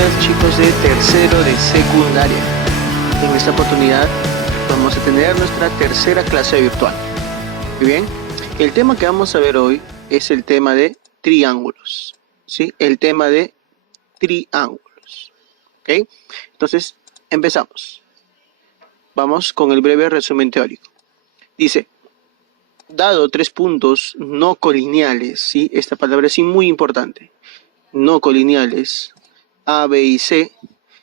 días, chicos de tercero de secundaria. En esta oportunidad vamos a tener nuestra tercera clase virtual. Muy bien, el tema que vamos a ver hoy es el tema de triángulos, ¿sí? El tema de triángulos, ¿ok? Entonces, empezamos. Vamos con el breve resumen teórico. Dice, dado tres puntos no colineales, ¿sí? Esta palabra es muy importante. No colineales, A, B y C,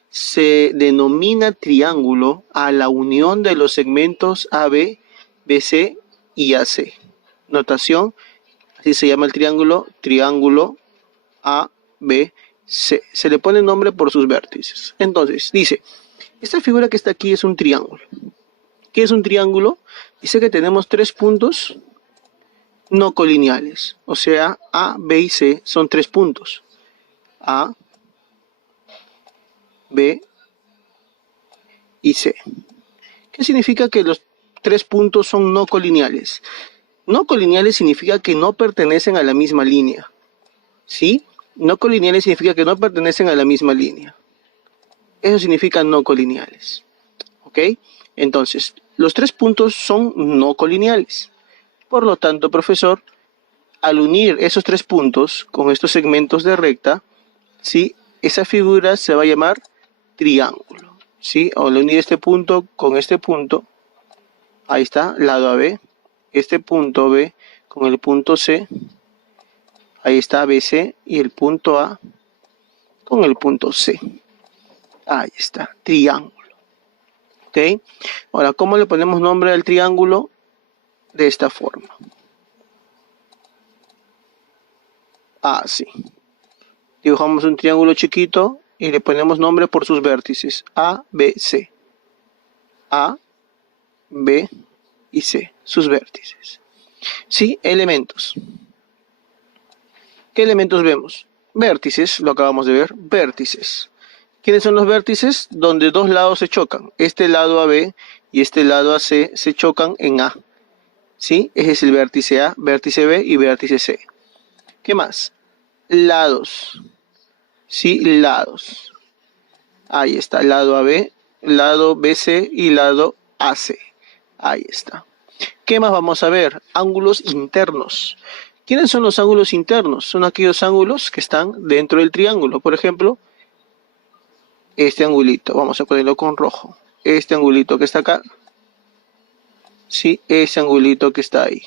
se denomina triángulo a la unión de los segmentos AB, BC y AC. Notación, así se llama el triángulo, triángulo ABC. Se le pone nombre por sus vértices. Entonces, dice, esta figura que está aquí es un triángulo. ¿Qué es un triángulo? Dice que tenemos tres puntos no colineales. O sea, A, B y C son tres puntos. A, B y C. ¿Qué significa que los tres puntos son no colineales? No colineales significa que no pertenecen a la misma línea. ¿Sí? No colineales significa que no pertenecen a la misma línea. Eso significa no colineales. ¿Ok? Entonces, los tres puntos son no colineales. Por lo tanto, profesor, al unir esos tres puntos con estos segmentos de recta, ¿sí? Esa figura se va a llamar triángulo, ¿sí? Al unir este punto con este punto, ahí está, lado AB, este punto B con el punto C, ahí está BC, y el punto A con el punto C. Ahí está, triángulo. ¿Ok? Ahora, ¿cómo le ponemos nombre al triángulo? De esta forma. Así. Dibujamos un triángulo chiquito y le ponemos nombre por sus vértices. A, B, C. A, B y C. Sus vértices. Sí, elementos. ¿Qué elementos vemos? Vértices, lo acabamos de ver. Vértices. ¿Quiénes son los vértices? Donde dos lados se chocan. Este lado AB y este lado AC se chocan en A. ¿Sí? Ese es el vértice A, vértice B y vértice C. ¿Qué más? Lados. Sí, lados. Ahí está, lado AB, lado BC y lado AC. Ahí está. ¿Qué más vamos a ver? Ángulos internos. ¿Quiénes son los ángulos internos? Son aquellos ángulos que están dentro del triángulo. Por ejemplo, este angulito. Vamos a ponerlo con rojo. Este angulito que está acá. Sí, ese angulito que está ahí.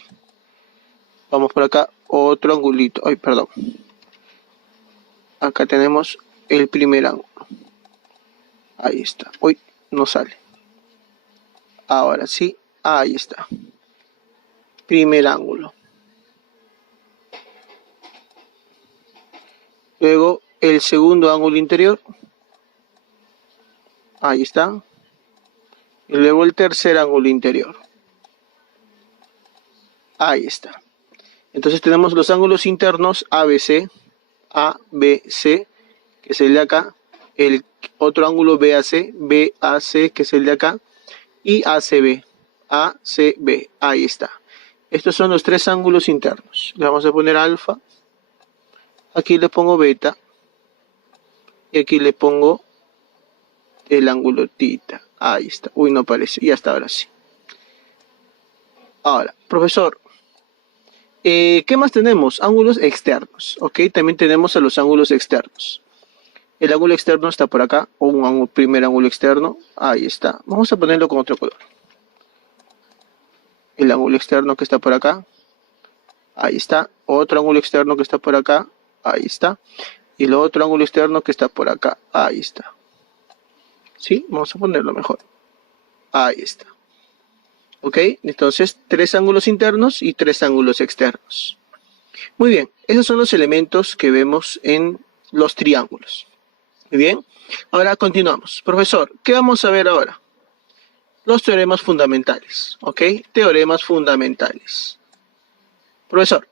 Vamos por acá, otro angulito. Ay, perdón. Acá tenemos el primer ángulo. Ahí está. Uy, no sale. Ahora sí, ahí está. Primer ángulo. Luego el segundo ángulo interior. Ahí está. Y luego el tercer ángulo interior. Ahí está. Entonces tenemos los ángulos internos ABC, ABC, que es el de acá. El otro ángulo BAC, BAC, que es el de acá. Y ACB, ACB. Ahí está. Estos son los tres ángulos internos. Le vamos a poner alfa. Aquí le pongo beta. Y aquí le pongo el ángulo tita. Ahí está. Uy, no aparece. Y hasta ahora sí. Ahora, profesor. ¿Qué más tenemos? Ángulos externos. Ok, también tenemos a los ángulos externos. El ángulo externo está por acá. O un primer ángulo externo. Ahí está. Vamos a ponerlo con otro color. El ángulo externo que está por acá. Ahí está. Otro ángulo externo que está por acá. Ahí está. Y el otro ángulo externo que está por acá. Ahí está. ¿Sí? Vamos a ponerlo mejor. Ahí está. ¿Ok? Entonces, tres ángulos internos y tres ángulos externos. Muy bien. Esos son los elementos que vemos en los triángulos. Muy bien. Ahora continuamos. Profesor, ¿qué vamos a ver ahora? Los teoremas fundamentales. ¿Ok? Teoremas fundamentales. Profesor,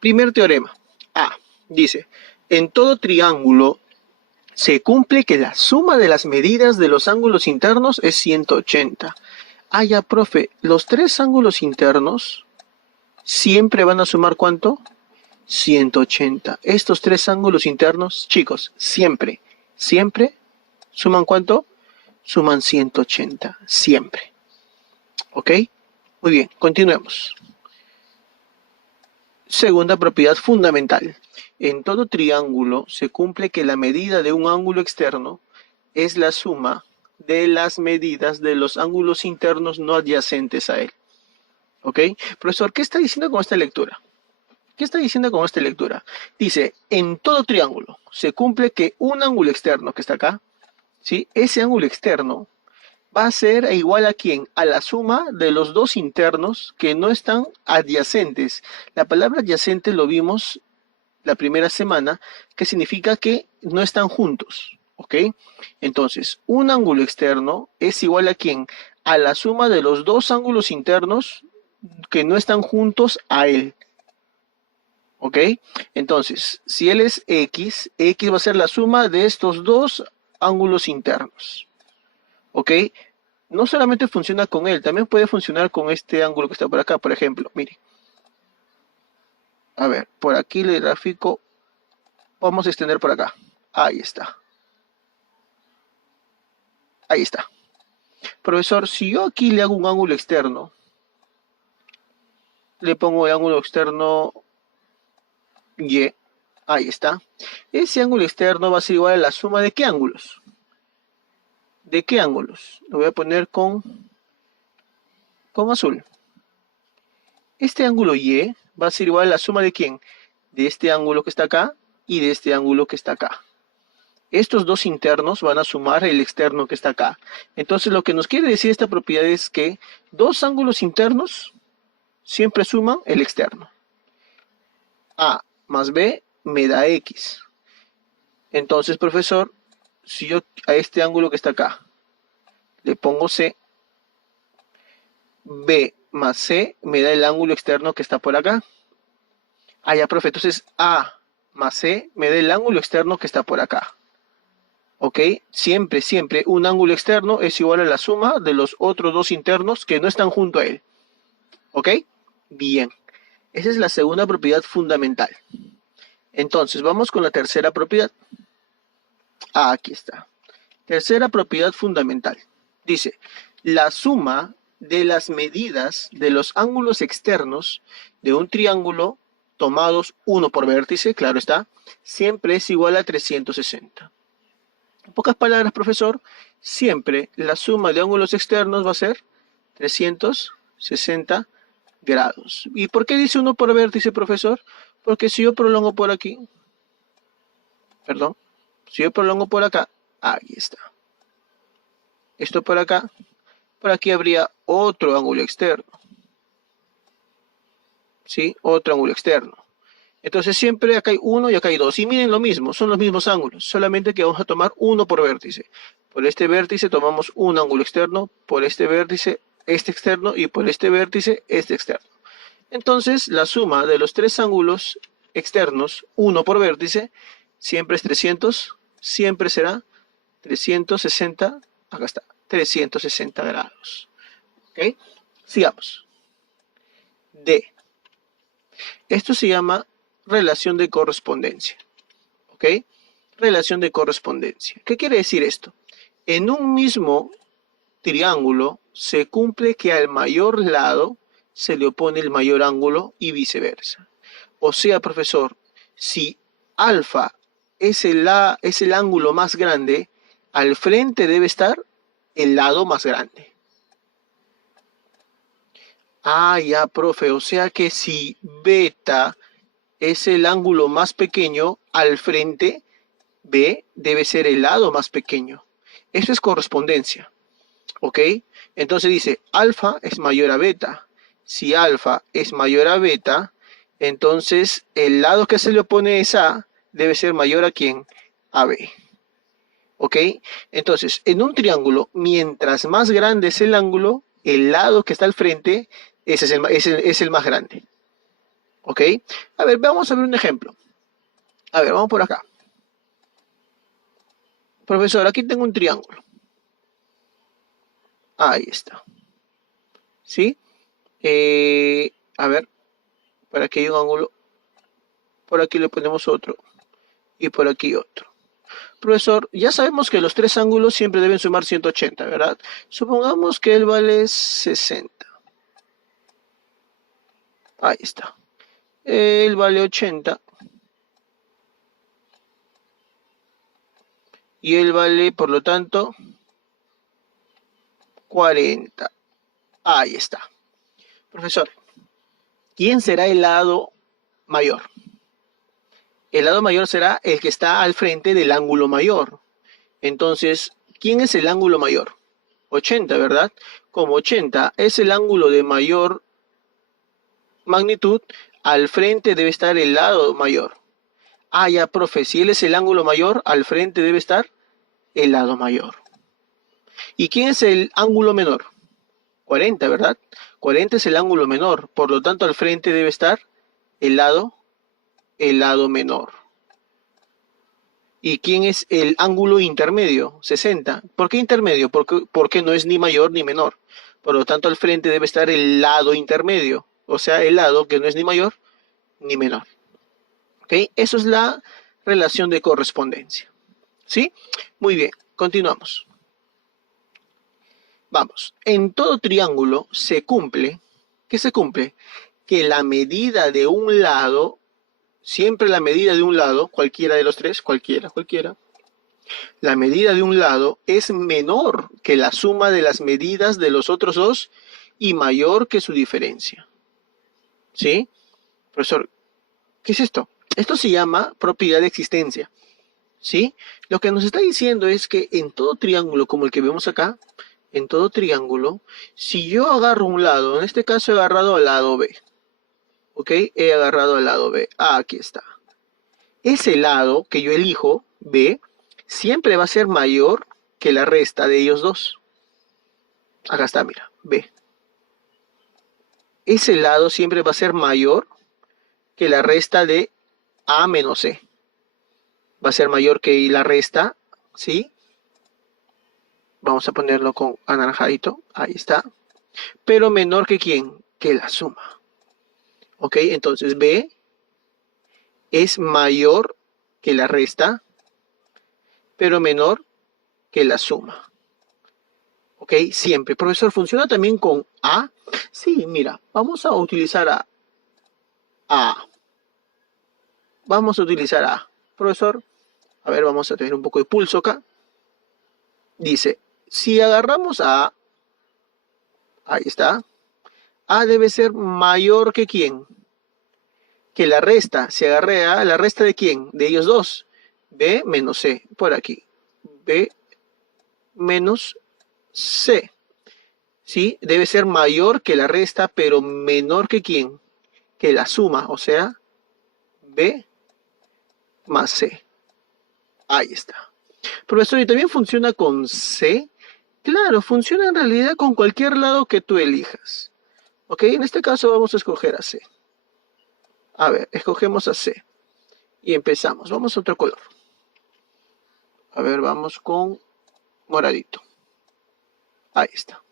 primer teorema. A. Dice, en todo triángulo se cumple que la suma de las medidas de los ángulos internos es 180. Ah, ya, profe, los tres ángulos internos siempre van a sumar ¿cuánto? 180. Estos tres ángulos internos, chicos, siempre Siempre suman ¿cuánto? Suman 180, siempre. ¿Ok? Muy bien, continuemos. Segunda propiedad fundamental. En todo triángulo se cumple que la medida de un ángulo externo es la suma de las medidas de los ángulos internos no adyacentes a él. ¿Ok? Profesor, ¿qué está diciendo con esta lectura? ¿Qué está diciendo con esta lectura? Dice, en todo triángulo se cumple que un ángulo externo que está acá, ¿sí? Ese ángulo externo va a ser igual a ¿quién? A la suma de los dos internos que no están adyacentes. La palabra adyacente lo vimos la primera semana, que significa que no están juntos. ¿Ok? Entonces, un ángulo externo es igual a ¿quién? A la suma de los dos ángulos internos que no están juntos a él. ¿Ok? Entonces, si él es X, X va a ser la suma de estos dos ángulos internos. ¿Ok? No solamente funciona con él, también puede funcionar con este ángulo que está por acá, por ejemplo. Mire. A ver, por aquí el gráfico, vamos a extender por acá. Ahí está. Ahí está. Profesor, si yo aquí le hago un ángulo externo, le pongo el ángulo externo Y, ahí está. Ese ángulo externo va a ser igual a la suma de ¿qué ángulos? ¿De qué ángulos? Lo voy a poner con azul. Este ángulo Y va a ser igual a la suma de ¿quién? De este ángulo que está acá y de este ángulo que está acá. Estos dos internos van a sumar el externo que está acá. Entonces lo que nos quiere decir esta propiedad es que dos ángulos internos siempre suman el externo. A más B me da X. Entonces, profesor, si yo a este ángulo que está acá le pongo C, B más C me da el ángulo externo que está por acá. Ah, ya, profe, entonces A más C me da el ángulo externo que está por acá. ¿Ok? Siempre, siempre un ángulo externo es igual a la suma de los otros dos internos que no están junto a él. ¿Ok? Bien. Esa es la segunda propiedad fundamental. Entonces, vamos con la tercera propiedad. Ah, aquí está. Tercera propiedad fundamental. Dice, la suma de las medidas de los ángulos externos de un triángulo tomados uno por vértice, claro está, siempre es igual a 360. En pocas palabras, profesor, siempre la suma de ángulos externos va a ser 360 grados. ¿Y por qué dice uno por vértice, profesor? Porque si yo prolongo por aquí, perdón, si yo prolongo por acá, ahí está. Esto por acá, por aquí habría otro ángulo externo. ¿Sí? Otro ángulo externo. Entonces siempre acá hay uno y acá hay dos. Y miren lo mismo, son los mismos ángulos, solamente que vamos a tomar uno por vértice. Por este vértice tomamos un ángulo externo, por este vértice este externo y por este vértice este externo. Entonces la suma de los tres ángulos externos, uno por vértice, siempre es 300, siempre será 360, acá está, 360 grados. ¿Ok? Sigamos. D. Esto se llama relación de correspondencia. ¿Ok? Relación de correspondencia. ¿Qué quiere decir esto? En un mismo triángulo se cumple que al mayor lado se le opone el mayor ángulo y viceversa. O sea, profesor, si alfa es el ángulo más grande, al frente debe estar el lado más grande. Ah, ya, profe, o sea que si beta es el ángulo más pequeño, al frente B debe ser el lado más pequeño. Eso es correspondencia. ¿Ok? Entonces dice, alfa es mayor a beta. Si alfa es mayor a beta, entonces el lado que se le opone es A, debe ser mayor a ¿quién? A B. ¿Ok? Entonces, en un triángulo, mientras más grande es el ángulo, el lado que está al frente, ese es el más grande. ¿Ok? A ver, vamos a ver un ejemplo. A ver, vamos por acá. Profesor, aquí tengo un triángulo. Ahí está. ¿Sí? A ver, por aquí hay un ángulo. Por aquí le ponemos otro. Y por aquí otro. Profesor, ya sabemos que los tres ángulos siempre deben sumar 180, ¿verdad? Supongamos que él vale 60. Ahí está. Él vale 80. Y él vale, por lo tanto, 40. Ahí está. Profesor, ¿quién será el lado mayor? El lado mayor será el que está al frente del ángulo mayor. Entonces, ¿quién es el ángulo mayor? 80, ¿verdad? Como 80 es el ángulo de mayor magnitud, al frente debe estar el lado mayor. Ah, ya, profe, si él es el ángulo mayor, al frente debe estar el lado mayor. ¿Y quién es el ángulo menor? 40, ¿verdad? 40 es el ángulo menor, por lo tanto al frente debe estar el lado menor. ¿Y quién es el ángulo intermedio? 60. ¿Por qué intermedio? Porque no es ni mayor ni menor. Por lo tanto, al frente debe estar el lado intermedio, o sea, el lado que no es ni mayor ni menor. ¿Ok? Eso es la relación de correspondencia. ¿Sí? Muy bien, continuamos. Vamos, en todo triángulo se cumple, ¿qué se cumple? Que la medida de un lado, siempre la medida de un lado, cualquiera de los tres, cualquiera, la medida de un lado es menor que la suma de las medidas de los otros dos y mayor que su diferencia. ¿Sí? Profesor, ¿qué es esto? Esto se llama propiedad de existencia. ¿Sí? Lo que nos está diciendo es que en todo triángulo como el que vemos acá, en todo triángulo, si yo agarro un lado, en este caso he agarrado al lado B, ¿ok? He agarrado al lado B. Ah, aquí está. Ese lado que yo elijo, B, siempre va a ser mayor que la resta de ellos dos. Acá está, mira, B. Ese lado siempre va a ser mayor que la resta de A menos C. Va a ser mayor que la resta, ¿sí? Vamos a ponerlo con anaranjadito, ahí está. Pero menor que ¿quién? Que la suma. ¿Ok? Entonces B es mayor que la resta, pero menor que la suma. ¿Ok? Siempre. Profesor, ¿funciona también con A? Sí, mira, vamos a utilizar A. Vamos a utilizar A. Profesor, a ver, vamos a tener un poco de pulso acá. Dice, si agarramos a A, ahí está, A debe ser mayor que ¿quién? Que la resta. Si agarré A, ¿la resta de quién? De ellos dos. B menos C, por aquí. B menos C. ¿Sí? Debe ser mayor que la resta, pero menor que ¿quién? Que la suma, o sea, B más C. Ahí está. Profesor, ¿y también funciona con C? Claro, funciona en realidad con cualquier lado que tú elijas. ¿Ok? En este caso vamos a escoger a C. A ver, escogemos a C. Y empezamos. Vamos a otro color. A ver, vamos con moradito. Ahí está.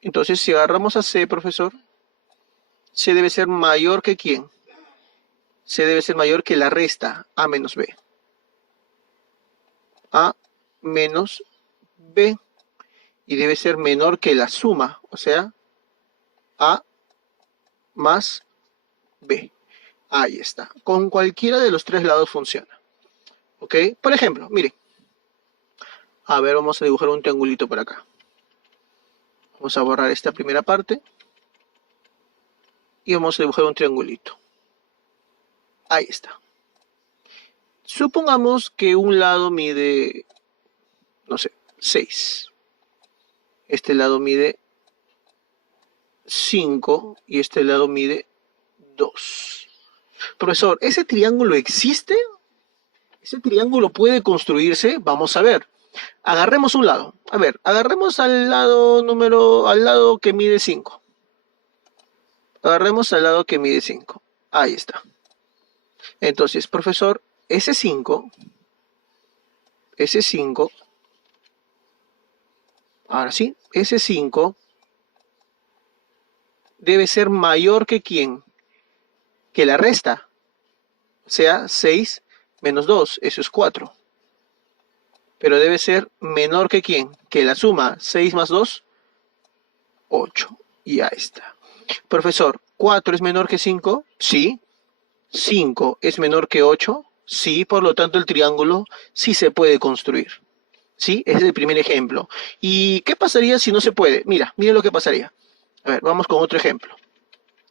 Entonces, si agarramos a C, profesor, C debe ser mayor que ¿quién? C debe ser mayor que la resta A menos B. A menos B. Y debe ser menor que la suma, o sea, A más B. Ahí está. Con cualquiera de los tres lados funciona. ¿Ok? Por ejemplo, mire. A ver, vamos a dibujar un triangulito por acá. Vamos a borrar esta primera parte. Y vamos a dibujar un triangulito. Ahí está. Supongamos que un lado mide, no sé, 6. Este lado mide 5 y este lado mide 2. Profesor, ¿ese triángulo existe? ¿Ese triángulo puede construirse? Vamos a ver. Agarremos un lado. A ver, agarremos al lado que mide 5. Agarremos al lado que mide 5. Ahí está. Entonces, profesor, ese 5, ahora sí, ese 5 debe ser mayor que ¿quién? Que la resta. O sea, 6 Menos 2, eso es 4. Pero debe ser menor que ¿quién? Que la suma 6 más 2, 8. Y ahí está. Profesor, ¿4 es menor que 5? Sí. ¿5 es menor que 8? Sí, por lo tanto el triángulo sí se puede construir. ¿Sí? Ese es el primer ejemplo. ¿Y qué pasaría si no se puede? Mira, mira lo que pasaría. A ver, vamos con otro ejemplo.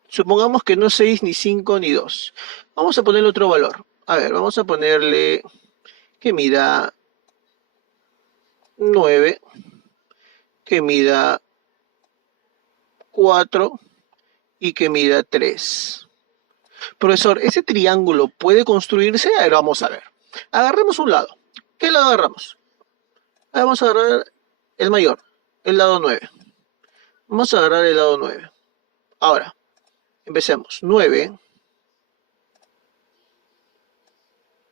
Supongamos que no es 6, ni 5, ni 2. Vamos a ponerle otro valor. A ver, vamos a ponerle que mida 9, que mida 4 y que mida 3. Profesor, ¿ese triángulo puede construirse? A ver, vamos a ver. Agarremos un lado. ¿Qué lado agarramos? Vamos a agarrar el mayor, el lado 9. Vamos a agarrar el lado 9. Ahora, empecemos. 9.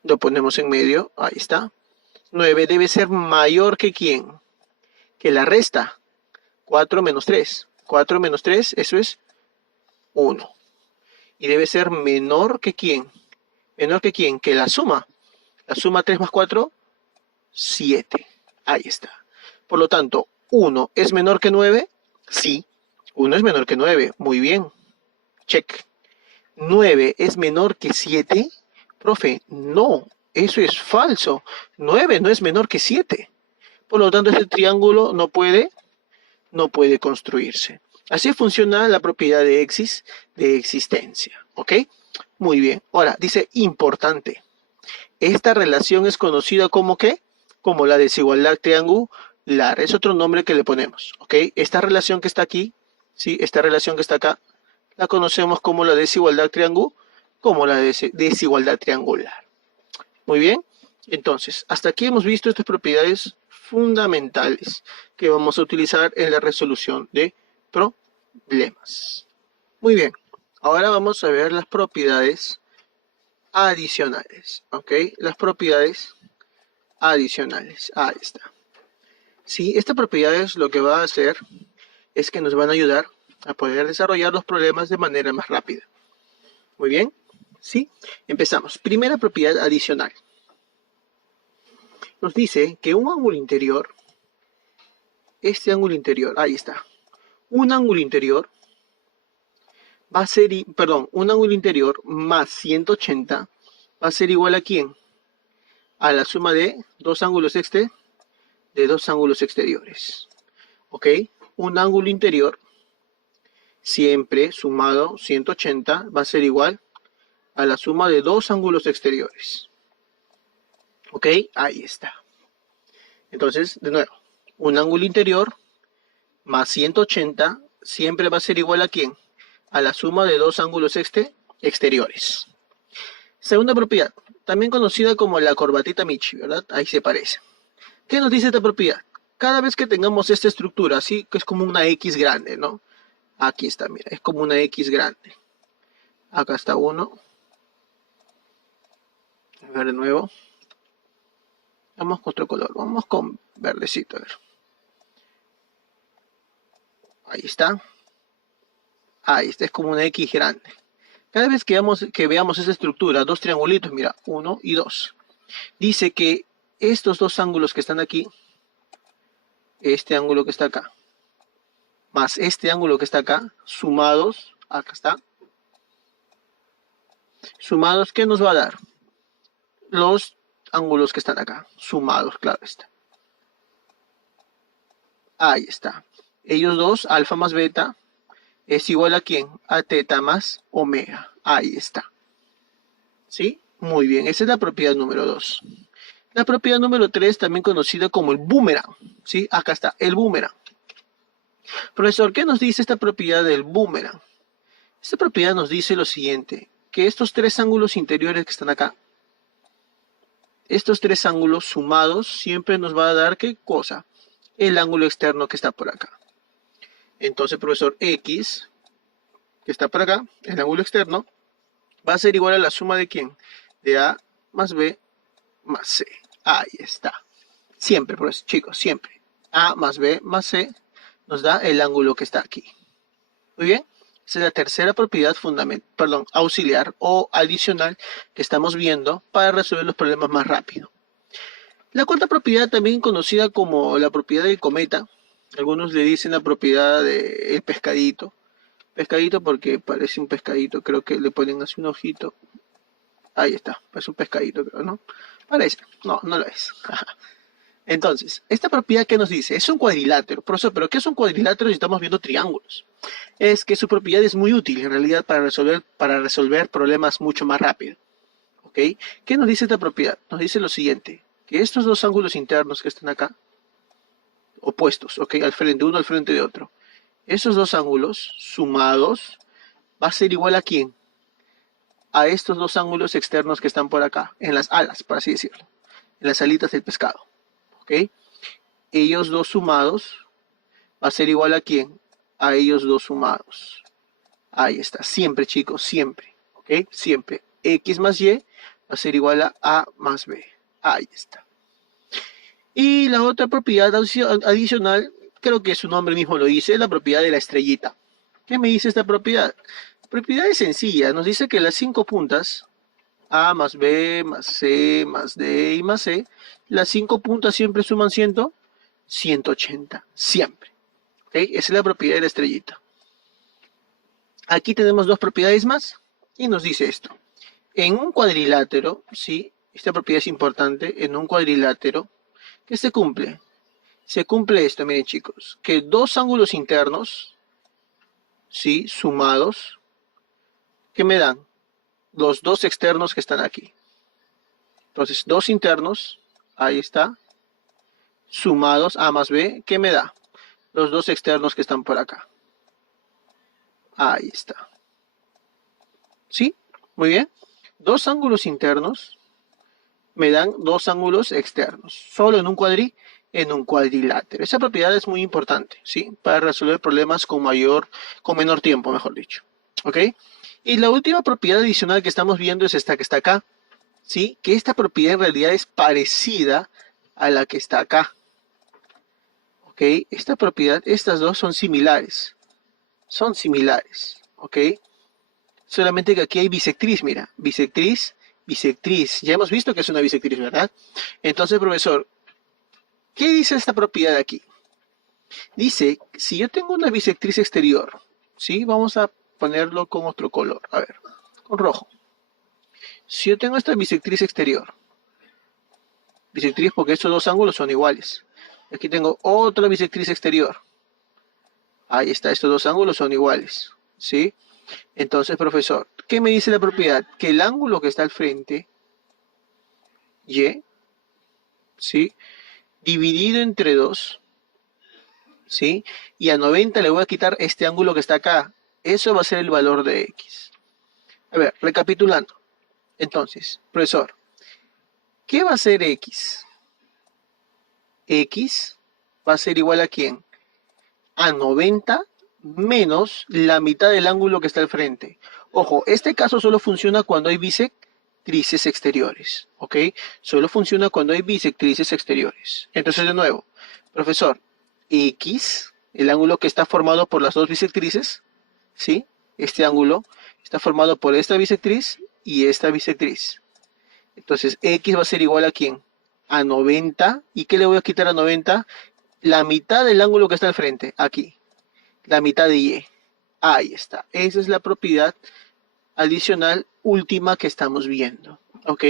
Lo ponemos en medio. Ahí está. 9 debe ser mayor que ¿quién? Que la resta. 4 menos 3. 4 menos 3, eso es 1. Y debe ser menor que ¿quién? Menor que ¿quién? Que la suma. La suma 3 más 4, 7. Ahí está. Por lo tanto, 1 es menor que 9. Sí. 1 es menor que 9. Muy bien. Check. 9 es menor que 7. Profe, no. Eso es falso. 9 no es menor que 7. Por lo tanto, este triángulo no puede construirse. Así funciona la propiedad de existencia. ¿Ok? Muy bien. Ahora, dice importante. Esta relación es conocida como ¿qué? Como la desigualdad triangular. Es otro nombre que le ponemos. ¿Ok? Esta relación que está aquí, ¿sí? Esta relación que está acá, la conocemos como la desigualdad triangular. Muy bien. Entonces, hasta aquí hemos visto estas propiedades fundamentales que vamos a utilizar en la resolución de problemas. Muy bien. Ahora vamos a ver las propiedades adicionales. ¿Ok? Las propiedades adicionales. Ahí está. Sí, esta propiedad es lo que va a hacer es que nos van a ayudar a poder desarrollar los problemas de manera más rápida. Muy bien. ¿Sí? Empezamos. Primera propiedad adicional. Nos dice que un ángulo interior, este ángulo interior, ahí está. Un ángulo interior va a ser, un ángulo interior más 180 va a ser igual a ¿quién? A la suma de dos ángulos exteriores. ¿Ok? Un ángulo interior siempre sumado 180 va a ser igual a la suma de dos ángulos exteriores. ¿Ok? Ahí está. Entonces, de nuevo, un ángulo interior más 180 siempre va a ser igual a ¿quién? A la suma de dos ángulos exteriores. Segunda propiedad, también conocida como la corbatita Michi, ¿verdad? Ahí se parece. ¿Qué nos dice esta propiedad? Cada vez que tengamos esta estructura, así que es como una X grande, ¿no? Aquí está, mira, es como una X grande. Acá está uno. A ver de nuevo. Vamos con otro color, vamos con verdecito, a ver. Ahí está. Ahí está, es como una X grande. Cada vez que veamos esa estructura, dos triangulitos, mira, 1 y 2. Dice que estos dos ángulos que están aquí, este ángulo que está acá, más este ángulo que está acá, sumados, acá está, sumados, ¿qué nos va a dar? Los ángulos que están acá, sumados, claro está. Ahí está. Ellos dos, alfa más beta, es igual a ¿quién? A teta más omega. Ahí está. ¿Sí? Muy bien, esa es la propiedad número 2. La propiedad número 3, también conocida como el boomerang. ¿Sí? Acá está, el boomerang. Profesor, ¿qué nos dice esta propiedad del boomerang? Esta propiedad nos dice lo siguiente, que estos tres ángulos interiores que están acá, estos tres ángulos sumados siempre nos va a dar ¿qué cosa? El ángulo externo que está por acá. Entonces, profesor, X, que está por acá, el ángulo externo, va a ser igual a la suma de ¿quién? De A más B más C. Ahí está. Siempre, pues, chicos, siempre. A más B más C nos da el ángulo que está aquí. Muy bien. Esa es la tercera propiedad auxiliar o adicional que estamos viendo para resolver los problemas más rápido. La cuarta propiedad, también conocida como la propiedad del cometa, algunos le dicen la propiedad del pescadito. Pescadito porque parece un pescadito, creo que le ponen así un ojito. Ahí está, es un pescadito, creo, ¿no? Parece, no lo es. Entonces, esta propiedad, ¿qué nos dice? Es un cuadrilátero. Profesor, ¿pero qué es un cuadrilátero si estamos viendo triángulos? Es que su propiedad es muy útil, en realidad, para resolver problemas mucho más rápido. ¿Ok? ¿Qué nos dice esta propiedad? Nos dice lo siguiente, que estos dos ángulos internos que están acá, opuestos, ¿ok? Al frente, uno al frente de otro. Esos dos ángulos sumados va a ser igual ¿a quién? A estos dos ángulos externos que están por acá, en las alas, por así decirlo, en las alitas del pescado. ¿Ok? Ellos dos sumados va a ser igual ¿a quién? A ellos dos sumados. Ahí está, siempre chicos, siempre. ¿Ok? Siempre. X más Y va a ser igual a A más B. Ahí está. Y la otra propiedad adicional, creo que su nombre mismo lo dice, es la propiedad de la estrellita. ¿Qué me dice esta propiedad? La propiedad es sencilla, nos dice que las 5 puntas, A más B más C más D y más C, las 5 puntas siempre suman 180, siempre. ¿Okay? Esa es la propiedad de la estrellita. Aquí tenemos dos propiedades más y nos dice esto. En un cuadrilátero, ¿sí? Esta propiedad es importante, en un cuadrilátero, ¿qué se cumple? Se cumple esto, miren chicos, que dos ángulos internos, ¿sí? Sumados, ¿qué me dan? Los dos externos que están aquí. Entonces, dos internos, ahí está, sumados A más B, ¿qué me da? Los dos externos que están por acá. Ahí está. ¿Sí? Muy bien. Dos ángulos internos me dan dos ángulos externos. Solo en un cuadrilátero. Esa propiedad es muy importante, ¿sí? Para resolver problemas con menor tiempo, mejor dicho. ¿Ok? Y la última propiedad adicional que estamos viendo es esta que está acá, ¿sí? Que esta propiedad en realidad es parecida a la que está acá. ¿Ok? Esta propiedad, estas dos son similares. Son similares, ¿ok? Solamente que aquí hay bisectriz, mira. Bisectriz, bisectriz. Ya hemos visto que es una bisectriz, ¿verdad? Entonces, profesor, ¿qué dice esta propiedad aquí? Dice, si yo tengo una bisectriz exterior, ¿sí? Vamos a ponerlo con otro color, a ver, con rojo. Si yo tengo esta bisectriz exterior, bisectriz porque estos dos ángulos son iguales. Aquí tengo otra bisectriz exterior. Ahí está, estos dos ángulos son iguales, ¿sí? Entonces, profesor, ¿qué me dice la propiedad? Que el ángulo que está al frente, Y, ¿sí? Dividido entre 2, ¿sí? Y a 90 le voy a quitar este ángulo que está acá. Eso va a ser el valor de X. A ver, recapitulando. Entonces, profesor, ¿qué va a ser X? X va a ser igual ¿a quién? A 90 menos la mitad del ángulo que está al frente. Ojo, este caso solo funciona cuando hay bisectrices exteriores, ¿ok? Solo funciona cuando hay bisectrices exteriores. Entonces, de nuevo, profesor, X, el ángulo que está formado por las dos bisectrices, ¿sí? Este ángulo está formado por esta bisectriz y esta bisectriz. Entonces, X va a ser igual ¿a quién? A 90. ¿Y qué le voy a quitar a 90? La mitad del ángulo que está al frente, aquí. La mitad de Y. Ahí está. Esa es la propiedad adicional última que estamos viendo. ¿Ok?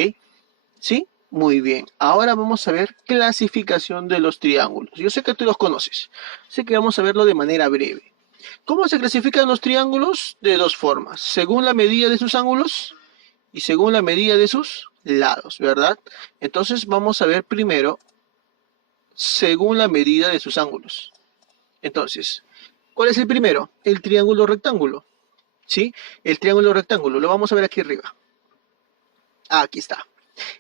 ¿Sí? Muy bien. Ahora vamos a ver clasificación de los triángulos. Yo sé que tú los conoces. Sé que vamos a verlo de manera breve. ¿Cómo se clasifican los triángulos? De dos formas. Según la medida de sus ángulos y según la medida de sus lados, ¿verdad? Entonces vamos a ver primero según la medida de sus ángulos. Entonces, ¿cuál es el primero? El triángulo rectángulo. ¿Sí? El triángulo rectángulo. Lo vamos a ver aquí arriba. Aquí está.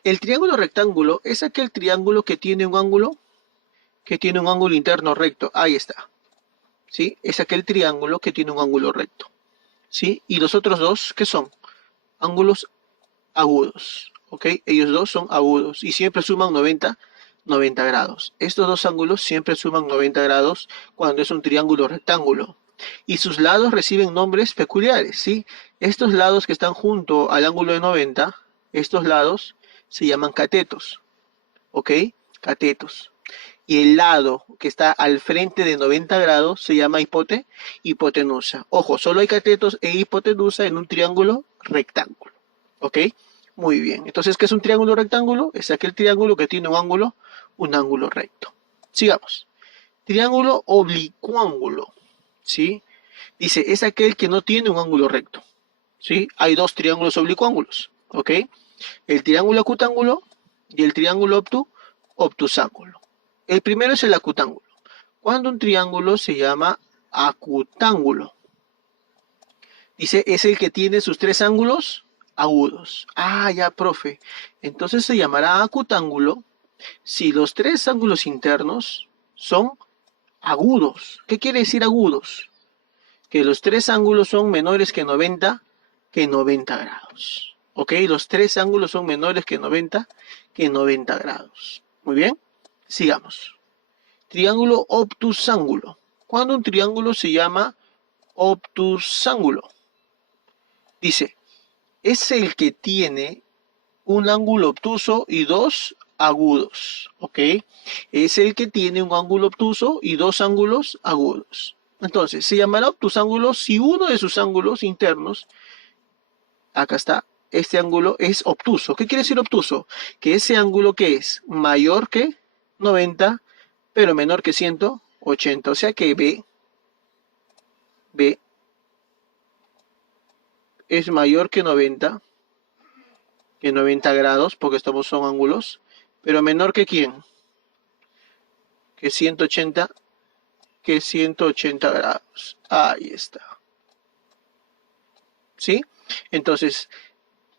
El triángulo rectángulo es aquel triángulo que tiene un ángulo interno recto. Ahí está. ¿Sí? Es aquel triángulo que tiene un ángulo recto. ¿Sí? Y los otros dos, ¿qué son? Ángulos agudos. ¿Ok? Ellos dos son agudos y siempre suman 90 grados. Estos dos ángulos siempre suman 90 grados cuando es un triángulo rectángulo. y sus lados reciben nombres peculiares, ¿sí? Estos lados que están junto al ángulo de 90, estos lados se llaman catetos, ¿ok? Catetos. Y el lado que está al frente de 90 grados se llama hipotenusa. Ojo, solo hay catetos e hipotenusa en un triángulo rectángulo, ¿ok? Muy bien. Entonces, ¿qué es un triángulo rectángulo? Es aquel triángulo que tiene un ángulo recto. Sigamos. Triángulo oblicuángulo, ¿sí? Dice, es aquel que no tiene un ángulo recto, ¿sí? Hay dos triángulos oblicuángulos, ¿ok? El triángulo acutángulo y el triángulo obtusángulo. El primero es el acutángulo. Cuando un triángulo se llama acutángulo, dice, es el que tiene sus tres ángulos agudos. Ah, ya, profe. Entonces se llamará acutángulo si los tres ángulos internos son agudos. ¿Qué quiere decir agudos? Que los tres ángulos son menores que 90 grados. ¿Ok? Los tres ángulos son menores que 90 grados. Muy bien. Sigamos. Triángulo obtusángulo. Cuando un triángulo se llama obtusángulo, dice, es el que tiene un ángulo obtuso y dos agudos, ¿ok? Es el que tiene un ángulo obtuso y dos ángulos agudos. Entonces, se llamará obtusángulo si uno de sus ángulos internos, acá está, este ángulo es obtuso. ¿Qué quiere decir obtuso? Que ese ángulo que es mayor que 90, pero menor que 180. O sea que B es mayor que 90 grados, porque estos son ángulos, pero menor que ¿quién? Que 180 grados. Ahí está. ¿Sí? Entonces,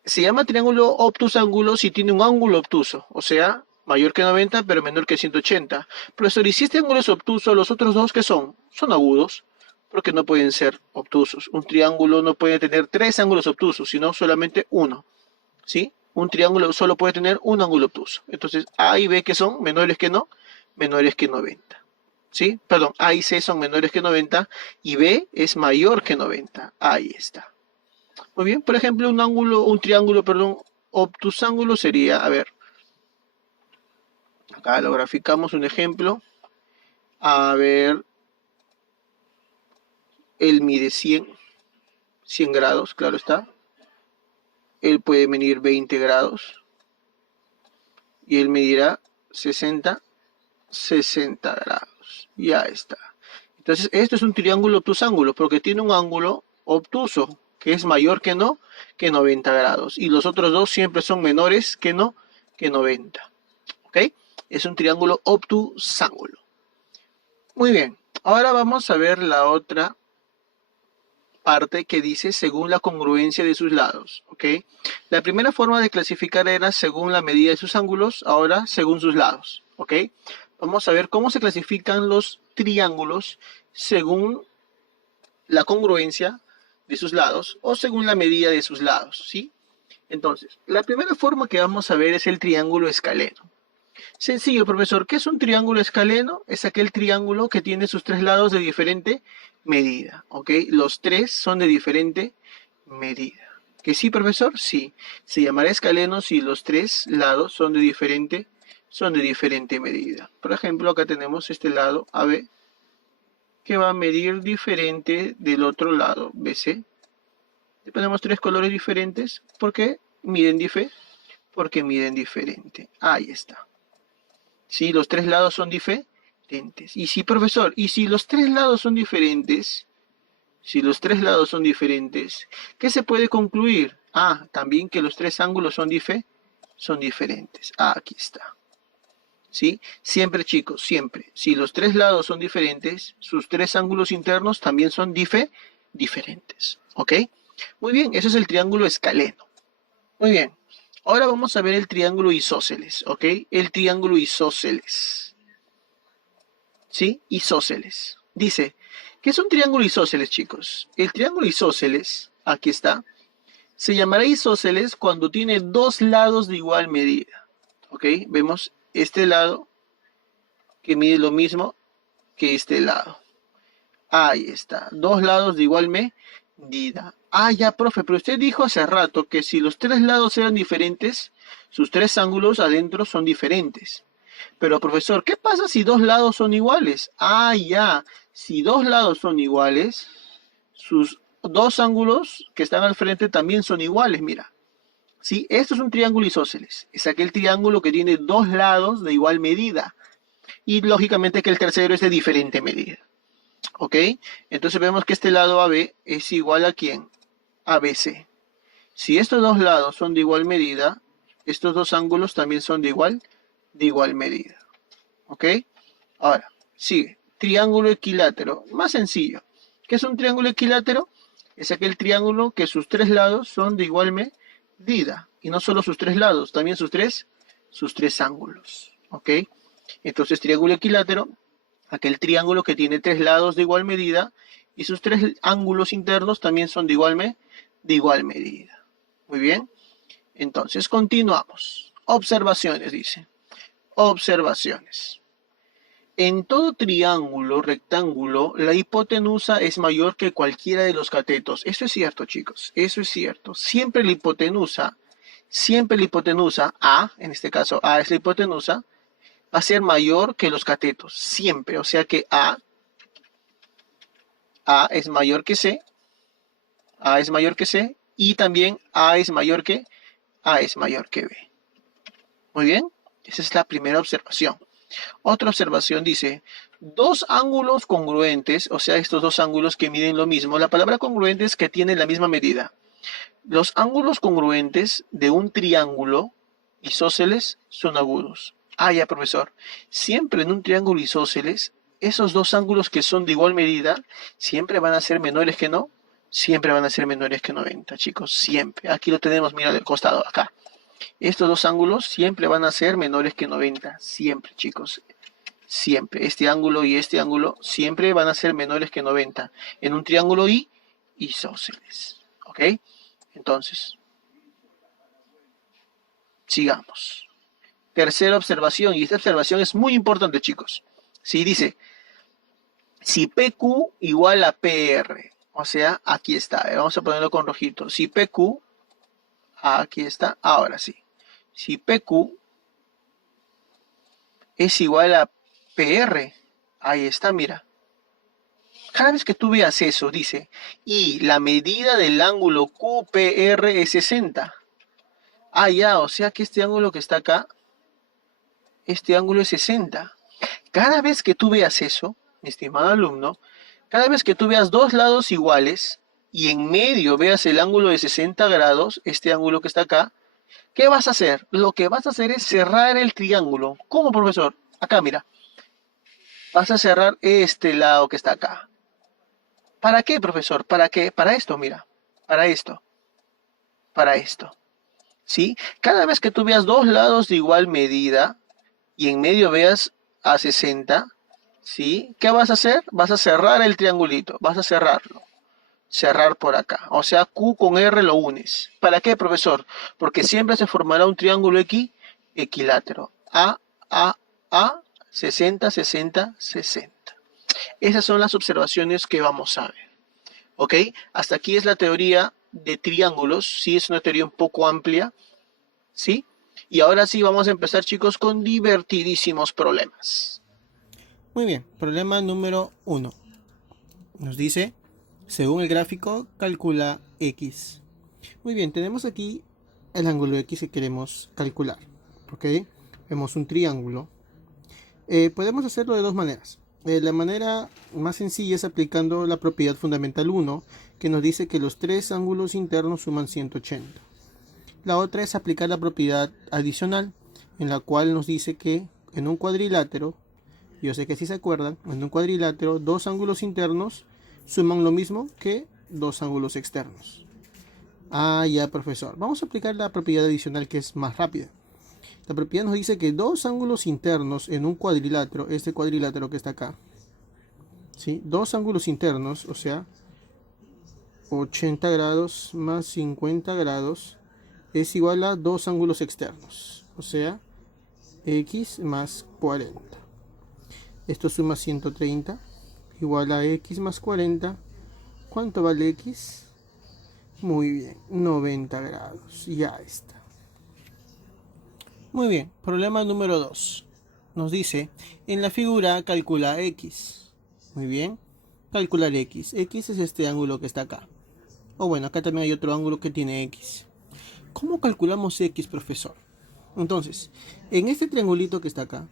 se llama triángulo obtusángulo si tiene un ángulo obtuso, o sea, mayor que 90 pero menor que 180. Profesor, ¿y si este ángulo es obtuso, los otros dos qué son? Son agudos, porque no pueden ser obtusos. Un triángulo no puede tener tres ángulos obtusos, sino solamente uno. ¿Sí? Un triángulo solo puede tener un ángulo obtuso. Entonces, A y B que son menores que menores que 90. ¿Sí? Perdón, A y C son menores que 90 y B es mayor que 90. Ahí está. Muy bien, por ejemplo, un triángulo, obtusángulo sería, a ver, acá lo graficamos un ejemplo. A ver, él mide 100 grados, claro está. Él puede medir 20 grados. Y él medirá 60 grados. Ya está. Entonces, esto es un triángulo obtusángulo porque tiene un ángulo obtuso que es mayor que 90 grados. Y los otros dos siempre son menores que 90. ¿Ok? Es un triángulo obtusángulo. Muy bien. Ahora vamos a ver la otra parte que dice según la congruencia de sus lados. ¿Ok? La primera forma de clasificar era según la medida de sus ángulos, ahora según sus lados. ¿Ok? Vamos a ver cómo se clasifican los triángulos según la congruencia de sus lados o según la medida de sus lados, ¿sí? Entonces, la primera forma que vamos a ver es el triángulo escaleno. Sencillo, profesor. ¿Qué es un triángulo escaleno? Es aquel triángulo que tiene sus tres lados de diferente medida, ¿ok? Los tres son de diferente medida. ¿Que sí, profesor? Sí. Se llamará escaleno si los tres lados son de diferente medida. Por ejemplo, acá tenemos este lado AB que va a medir diferente del otro lado BC. Le ponemos tres colores diferentes porque miden diferente. Ahí está. ¿Sí? Los tres lados son diferentes. Y sí, profesor, y si los tres lados son diferentes, ¿qué se puede concluir? Ah, también que los tres ángulos son diferentes. Ah, aquí está. ¿Sí? Siempre, chicos, siempre. Si los tres lados son diferentes, sus tres ángulos internos también son diferentes. ¿Ok? Muy bien, eso es el triángulo escaleno. Muy bien. Ahora vamos a ver el triángulo isósceles, ¿ok? El triángulo isósceles. ¿Sí? Isósceles. Dice, ¿qué es un triángulo isósceles, chicos? El triángulo isósceles, aquí está, se llamará isósceles cuando tiene dos lados de igual medida. ¿Ok? Vemos este lado que mide lo mismo que este lado. Ahí está. Dos lados de igual medida. Ah, ya, profe, pero usted dijo hace rato que si los tres lados eran diferentes, sus tres ángulos adentro son diferentes. Pero, profesor, ¿qué pasa si dos lados son iguales? Ah, ya. Si dos lados son iguales, sus dos ángulos que están al frente también son iguales, mira. ¿Sí? Esto es un triángulo isósceles. Es aquel triángulo que tiene dos lados de igual medida. Y lógicamente que el tercero es de diferente medida. ¿Ok? Entonces vemos que este lado AB es igual a ¿quién? A BC. Si estos dos lados son de igual medida, estos dos ángulos también son de igual medida. ¿Ok? Ahora, sigue. Triángulo equilátero. Más sencillo. ¿Qué es un triángulo equilátero? Es aquel triángulo que sus tres lados son de igual medida. Y no solo sus tres lados, también sus tres ángulos. ¿Ok? Entonces, triángulo equilátero, aquel triángulo que tiene tres lados de igual medida y sus tres ángulos internos también son de igual medida. Muy bien. Entonces, continuamos. Observaciones, dice. Observaciones. En todo triángulo rectángulo, la hipotenusa es mayor que cualquiera de los catetos. Eso es cierto, chicos. Eso es cierto. Siempre la hipotenusa, A, en este caso A es la hipotenusa, va a ser mayor que los catetos. Siempre. O sea que A es mayor que C. A es mayor que C. Y también A es mayor que B. Muy bien. Esa es la primera observación. Otra observación dice, dos ángulos congruentes, o sea, estos dos ángulos que miden lo mismo. La palabra congruente es que tienen la misma medida. Los ángulos congruentes de un triángulo isósceles son agudos. Ah, ya, profesor. Siempre en un triángulo isósceles, esos dos ángulos que son de igual medida, siempre van a ser menores que no. Siempre van a ser menores que 90, chicos. Siempre. Aquí lo tenemos, mira, del costado, acá. Estos dos ángulos siempre van a ser menores que 90. Siempre, chicos. Siempre. Este ángulo y este ángulo siempre van a ser menores que 90. En un triángulo isósceles. ¿Ok? Entonces, sigamos. Tercera observación. Y esta observación es muy importante, chicos. Sí, dice, si PQ igual a PR. O sea, aquí está. Vamos a ponerlo con rojito. Si PQ, aquí está. Ahora sí. Si PQ es igual a PR, ahí está, mira. Cada vez que tú veas eso, dice, y la medida del ángulo QPR es 60. Ah, ya, o sea que este ángulo que está acá, este ángulo es 60. Cada vez que tú veas eso, mi estimado alumno, cada vez que tú veas dos lados iguales y en medio veas el ángulo de 60 grados, este ángulo que está acá, ¿qué vas a hacer? Lo que vas a hacer es cerrar el triángulo. ¿Cómo, profesor? Acá, mira. Vas a cerrar este lado que está acá. ¿Para qué, profesor? ¿Para qué? Para esto, mira. Para esto. Para esto. ¿Sí? Cada vez que tú veas dos lados de igual medida y en medio veas a 60, ¿sí? ¿Qué vas a hacer? Vas a cerrar el triangulito. Vas a cerrarlo. Cerrar por acá. O sea, Q con R lo unes. ¿Para qué, profesor? Porque siempre se formará un triángulo equilátero. A, 60, 60, 60. Esas son las observaciones que vamos a ver. ¿Ok? Hasta aquí es la teoría de triángulos. Sí, es una teoría un poco amplia. ¿Sí? Y ahora sí vamos a empezar, chicos, con divertidísimos problemas. Muy bien, problema número 1. Nos dice, según el gráfico, calcula X. Muy bien, tenemos aquí el ángulo X que queremos calcular. ¿Ok? Vemos un triángulo. Podemos hacerlo de dos maneras. La manera más sencilla es aplicando la propiedad fundamental 1, que nos dice que los tres ángulos internos suman 180. La otra es aplicar la propiedad adicional, en la cual nos dice que en un cuadrilátero, yo sé que si se acuerdan, en un cuadrilátero dos ángulos internos suman lo mismo que dos ángulos externos. Ah, ya, profesor. Vamos a aplicar la propiedad adicional, que es más rápida. La propiedad nos dice que dos ángulos internos en un cuadrilátero, este cuadrilátero que está acá, ¿sí? Dos ángulos internos, o sea, 80 grados más 50 grados, es igual a dos ángulos externos, o sea, X más 40. Esto suma 130 igual a x más 40. ¿Cuánto vale x? Muy bien, 90 grados. Ya está. Muy bien, problema número 2. Nos dice, en la figura calcula x. Muy bien, calcular x. X es este ángulo que está acá. O bueno, acá también hay otro ángulo que tiene x. ¿Cómo calculamos x, profesor? Entonces, en este triangulito que está acá,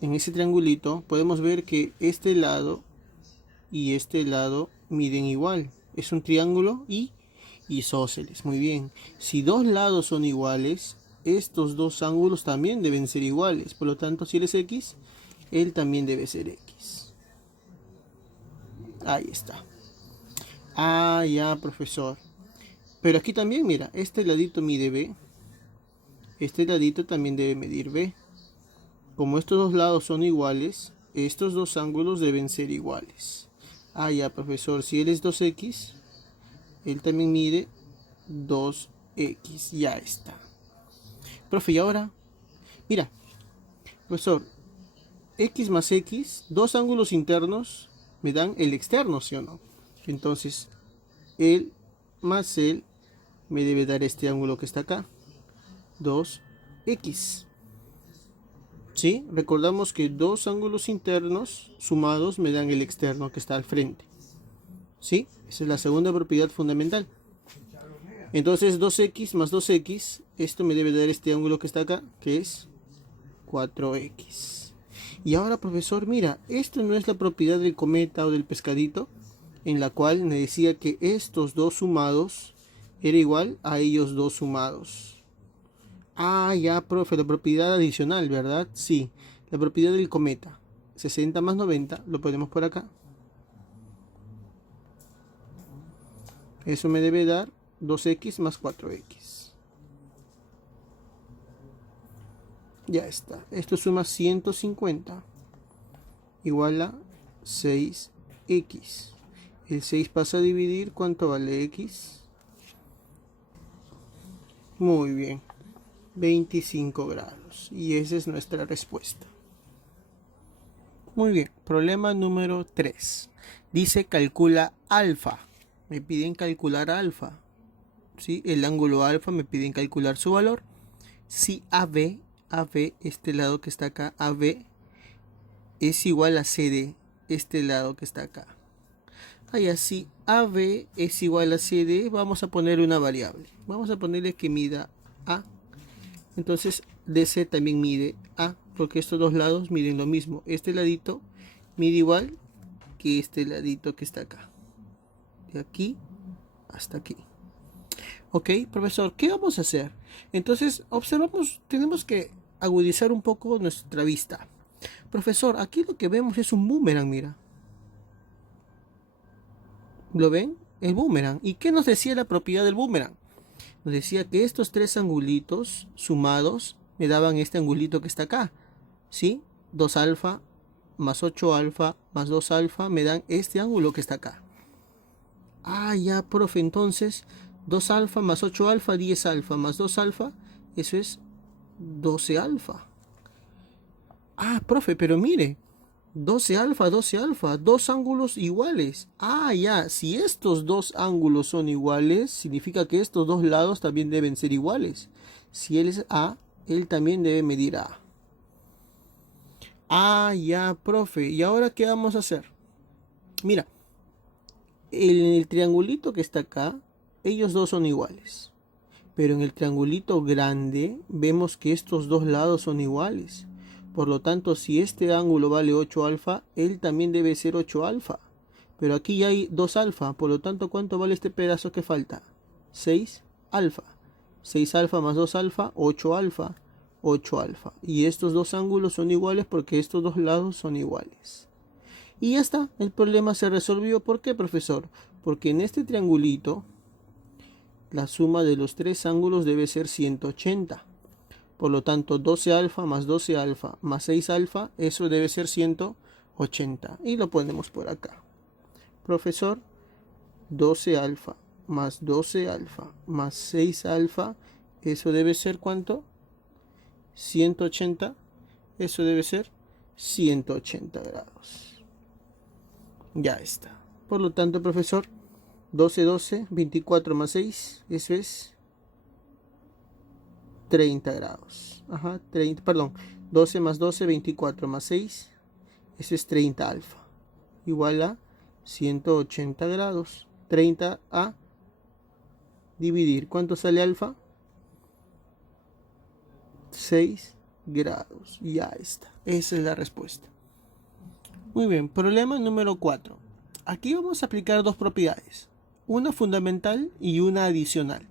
en ese triangulito podemos ver que este lado y este lado miden igual. Es un triángulo y isósceles. Muy bien. Si dos lados son iguales, estos dos ángulos también deben ser iguales. Por lo tanto, si él es x, él también debe ser x. Ahí está. Ah, ya, profesor. Pero aquí también, mira, este ladito mide b. Este ladito también debe medir b. Como estos dos lados son iguales, estos dos ángulos deben ser iguales. Ah, ya, profesor. Si él es 2x, él también mide 2x. Ya está. Profe, y ahora, mira, profesor, x más x, dos ángulos internos me dan el externo, ¿sí o no? Entonces, él más él me debe dar este ángulo que está acá, 2x. ¿Sí? Recordamos que dos ángulos internos sumados me dan el externo que está al frente. ¿Sí? Esa es la segunda propiedad fundamental. Entonces 2x más 2x, esto me debe dar este ángulo que está acá, que es 4x. Y ahora, profesor, mira, esto no es la propiedad del cometa o del pescadito, en la cual me decía que estos dos sumados era igual a ellos dos sumados. Ah, ya, profe, la propiedad adicional, ¿verdad? Sí, la propiedad del cometa. 60 más 90, lo ponemos por acá. Eso me debe dar 2x más 4x. Ya está. Esto suma 150. Igual a 6x. El 6 pasa a dividir. ¿Cuánto vale x? Muy bien. 25 grados. Y esa es nuestra respuesta. Muy bien. Problema número 3. Dice calcula alfa. Me piden calcular alfa. ¿Sí? El ángulo alfa me piden calcular su valor. Si AB, este lado que está acá, AB es igual a CD, este lado que está acá. Ahí así, AB es igual a CD, vamos a poner una variable. Vamos a ponerle que mida A. Entonces, DC también mide A, porque estos dos lados miden lo mismo. Este ladito mide igual que este ladito que está acá. De aquí hasta aquí. Ok, profesor, ¿qué vamos a hacer? Entonces, observamos, tenemos que agudizar un poco nuestra vista. Profesor, aquí lo que vemos es un boomerang, mira. ¿Lo ven? El boomerang. ¿Y qué nos decía la propiedad del boomerang? Nos decía que estos tres angulitos sumados me daban este angulito que está acá. ¿Sí? 2 alfa más 8 alfa más 2 alfa me dan este ángulo que está acá. Ah, ya, profe, entonces 2 alfa más 8 alfa, 10 alfa más 2 alfa, eso es 12 alfa. Ah, profe, pero mire, 12 alfa, 12 alfa, dos ángulos iguales. Ah, ya, si estos dos ángulos son iguales, significa que estos dos lados también deben ser iguales. Si él es A, él también debe medir A. Ah, ya, profe, ¿y ahora qué vamos a hacer? Mira, en el triangulito que está acá, ellos dos son iguales. Pero en el triangulito grande vemos que estos dos lados son iguales. Por lo tanto, si este ángulo vale 8 alfa, él también debe ser 8 alfa. Pero aquí ya hay 2 alfa, por lo tanto, ¿cuánto vale este pedazo que falta? 6 alfa. 6 alfa más 2 alfa, 8 alfa. 8 alfa. Y estos dos ángulos son iguales porque estos dos lados son iguales. Y ya está, el problema se resolvió. ¿Por qué, profesor? Porque en este triangulito la suma de los tres ángulos debe ser 180. Por lo tanto, 12 alfa más 12 alfa más 6 alfa, eso debe ser 180. Y lo ponemos por acá. Profesor, 12 alfa más 12 alfa más 6 alfa, eso debe ser ¿cuánto? 180. Eso debe ser 180 grados. Ya está. Por lo tanto, profesor, 12, 24 más 6, eso es 30 grados. Ajá, 30, perdón, 12 más 12, 24 más 6, eso es 30 alfa. Igual a 180 grados. 30 a dividir. ¿Cuánto sale alfa? 6 grados. Ya está. Esa es la respuesta. Muy bien, problema número 4. Aquí vamos a aplicar dos propiedades. Una fundamental y una adicional.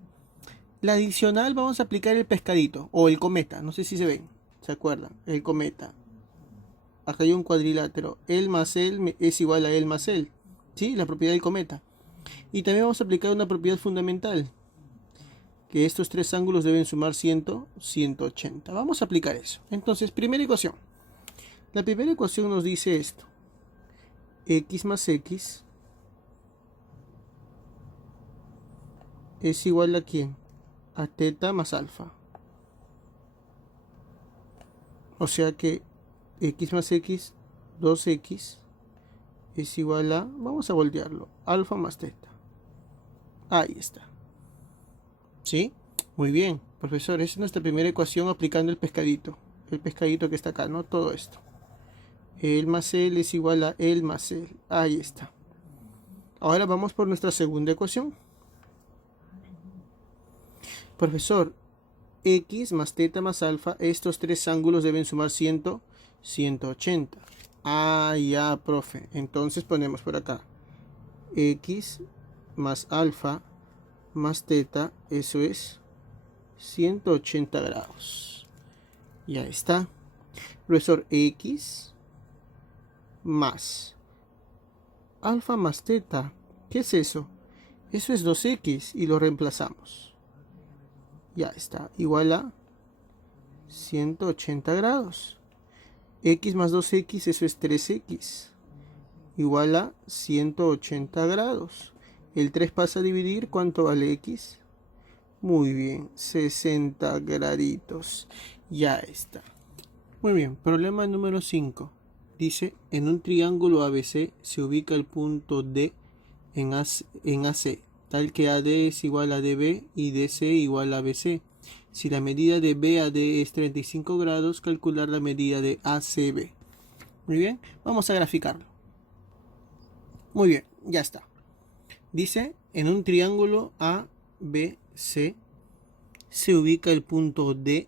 La adicional vamos a aplicar el pescadito o el cometa. No sé si se ven. ¿Se acuerdan? El cometa. Acá hay un cuadrilátero. El más el es igual a el más el. ¿Sí? La propiedad del cometa. Y también vamos a aplicar una propiedad fundamental. Que estos tres ángulos deben sumar 180. Vamos a aplicar eso. Entonces, primera ecuación. La primera ecuación nos dice esto. X más X es igual a ¿quién? A teta más alfa. O sea que X más X, 2X, es igual a, vamos a voltearlo, alfa más teta. Ahí está. ¿Sí? Muy bien, profesor, esa es nuestra primera ecuación aplicando el pescadito. El pescadito que está acá, ¿no? Todo esto. El más el es igual a el más el. Ahí está. Ahora vamos por nuestra segunda ecuación. Profesor, X más teta más alfa, estos tres ángulos deben sumar 180. Ah, ya, profe. Entonces ponemos por acá. X más alfa más teta, eso es 180 grados. Ya está. Profesor, X más alfa más teta. ¿Qué es eso? Eso es 2X y lo reemplazamos. Ya está. Igual a 180 grados. X más 2X, eso es 3X. Igual a 180 grados. El 3 pasa a dividir. ¿Cuánto vale X? Muy bien. 60 graditos. Ya está. Muy bien. Problema número 5. Dice, en un triángulo ABC se ubica el punto D en AC, tal que AD es igual a DB y DC igual a BC. Si la medida de BAD es 35 grados, calcular la medida de ACB. Muy bien, vamos a graficarlo. Muy bien, ya está. Dice, en un triángulo ABC se ubica el punto D.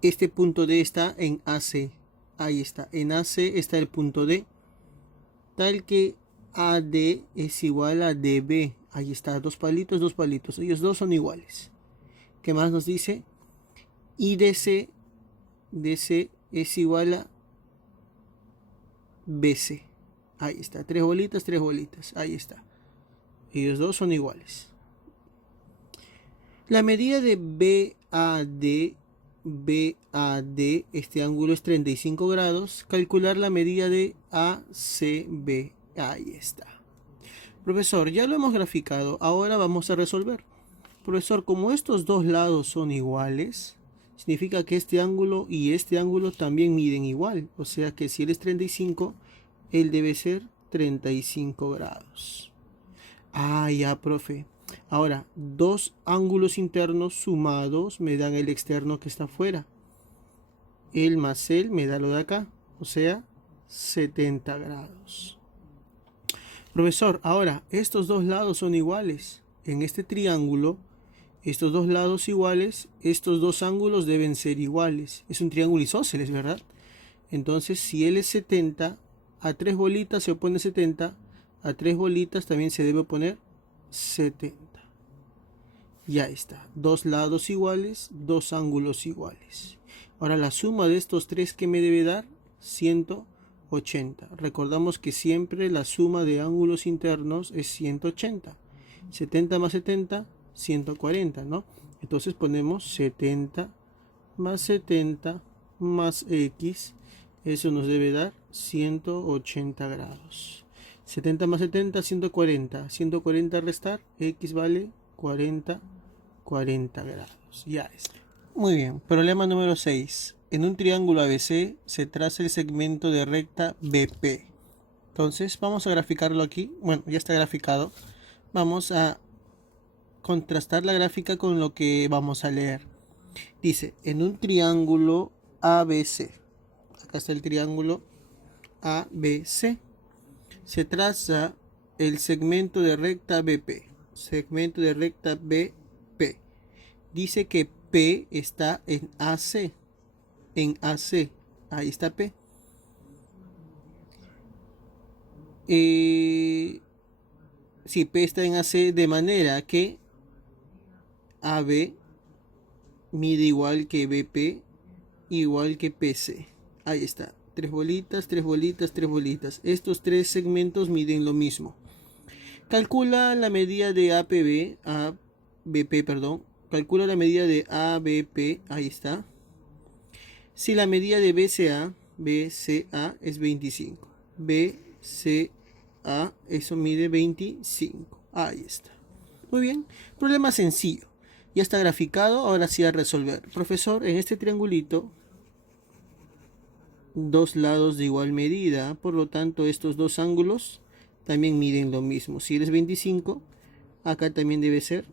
Este punto D está en AC. Ahí está, en AC está el punto D. Tal que AD es igual a DB. Ahí está, dos palitos, dos palitos. Ellos dos son iguales. ¿Qué más nos dice? Y DC es igual a BC. Ahí está, tres bolitas, tres bolitas. Ahí está. Ellos dos son iguales. La medida de BAD, este ángulo es 35 grados. Calcular la medida de ACB. Ahí está. Profesor, ya lo hemos graficado. Ahora vamos a resolver. Profesor, como estos dos lados son iguales, significa que este ángulo y este ángulo también miden igual. O sea que si él es 35, él debe ser 35 grados. Ah, ya, profe. Ahora, dos ángulos internos sumados me dan el externo que está afuera. El más el me da lo de acá. O sea, 70 grados. Profesor, ahora, estos dos lados son iguales. En este triángulo, estos dos lados iguales, estos dos ángulos deben ser iguales. Es un triángulo isósceles, ¿verdad? Entonces, si él es 70, a tres bolitas se opone 70, a tres bolitas también se debe oponer 70. Ya está. Dos lados iguales, dos ángulos iguales. Ahora, la suma de estos tres, ¿qué me debe dar? 180. Recordamos que siempre la suma de ángulos internos es 180. 70 más 70, 140, ¿no? Entonces ponemos 70 más 70 más X. Eso nos debe dar 180 grados. 70 más 70, 140. 140 restar, X vale 40 grados. Ya está. Muy bien. Problema número 6. en un triángulo ABC se traza el segmento de recta BP. Entonces vamos a graficarlo aquí. Bueno, ya está graficado. Vamos a contrastar la gráfica con lo que vamos a leer. Dice, en un triángulo ABC, acá está el triángulo ABC, se traza el segmento de recta BP. Segmento de recta BP. Dice que P está en AC. En AC. Ahí está P. Si P está en AC, de manera que AB mide igual que BP, igual que PC. Ahí está. 3 bolitas, 3 bolitas, 3 bolitas. Estos tres segmentos miden lo mismo. Calcula la medida de ABP, perdón. Calcula la medida de ABP. Ahí está. Si la medida de BCA es 25. BCA, eso mide 25. Ahí está. Muy bien. Problema sencillo. Ya está graficado. Ahora sí a resolver. Profesor, en este triangulito, dos lados de igual medida. Por lo tanto, estos dos ángulos también miden lo mismo. Si es 25, acá también debe ser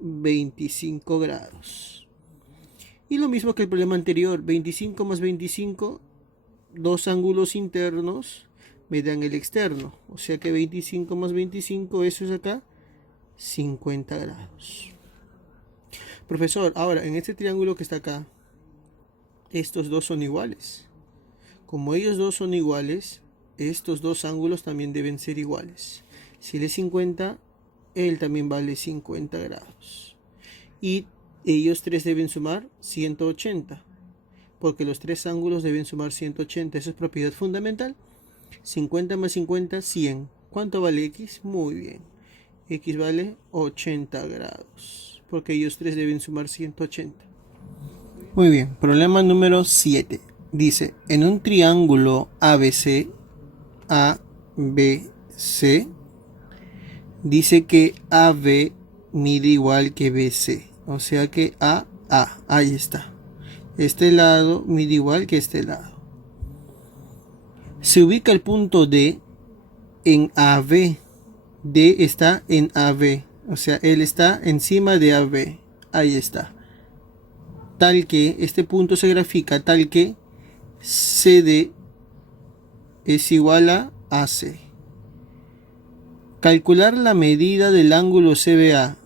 25 grados. Y lo mismo que el problema anterior. 25 más 25, dos ángulos internos me dan el externo. O sea que 25 más 25, eso es acá 50 grados. Profesor, ahora en este triángulo que está acá, estos dos son iguales. Como ellos dos son iguales, estos dos ángulos también deben ser iguales. Si él es 50, él también vale 50 grados. Y ellos tres deben sumar 180. Porque los tres ángulos deben sumar 180. Eso es propiedad fundamental. 50 más 50, 100. ¿Cuánto vale X? Muy bien. X vale 80 grados. Porque ellos tres deben sumar 180. Muy bien. Problema número 7. Dice, en un triángulo ABC, dice que AB mide igual que BC. O sea que ahí está. Este lado mide igual que este lado. Se ubica el punto D en AB. D está en AB. O sea, él está encima de AB. Ahí está. Tal que este punto se grafica tal que CD es igual a AC. Calcular la medida del ángulo CBA.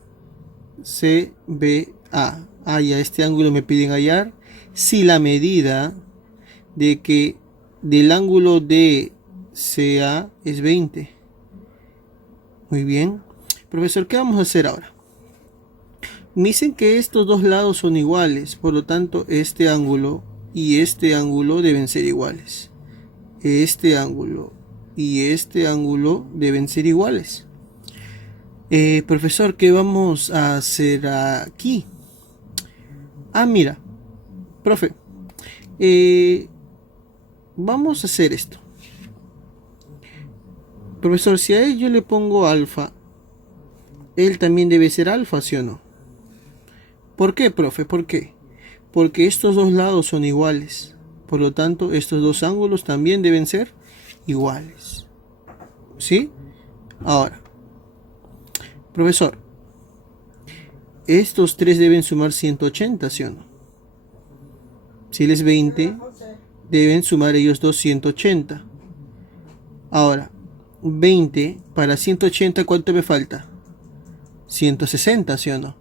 CBA. A este ángulo me piden hallar. Si la medida del ángulo DCA es 20. Muy bien. Profesor, ¿qué vamos a hacer ahora? Me dicen que estos dos lados son iguales. Por lo tanto, este ángulo y este ángulo deben ser iguales. Este ángulo y este ángulo deben ser iguales. Profesor, ¿qué vamos a hacer aquí? Mira, profe, vamos a hacer esto. Profesor, si a él yo le pongo alfa, él también debe ser alfa, ¿sí o no? ¿Por qué, profe? ¿Por qué? Porque estos dos lados son iguales. Por lo tanto, estos dos ángulos también deben ser iguales. ¿Sí? Ahora, profesor, estos tres deben sumar 180, ¿sí o no? Si él es 20, deben sumar ellos dos 180. Ahora, 20 para 180, ¿cuánto me falta? 160, ¿sí o no?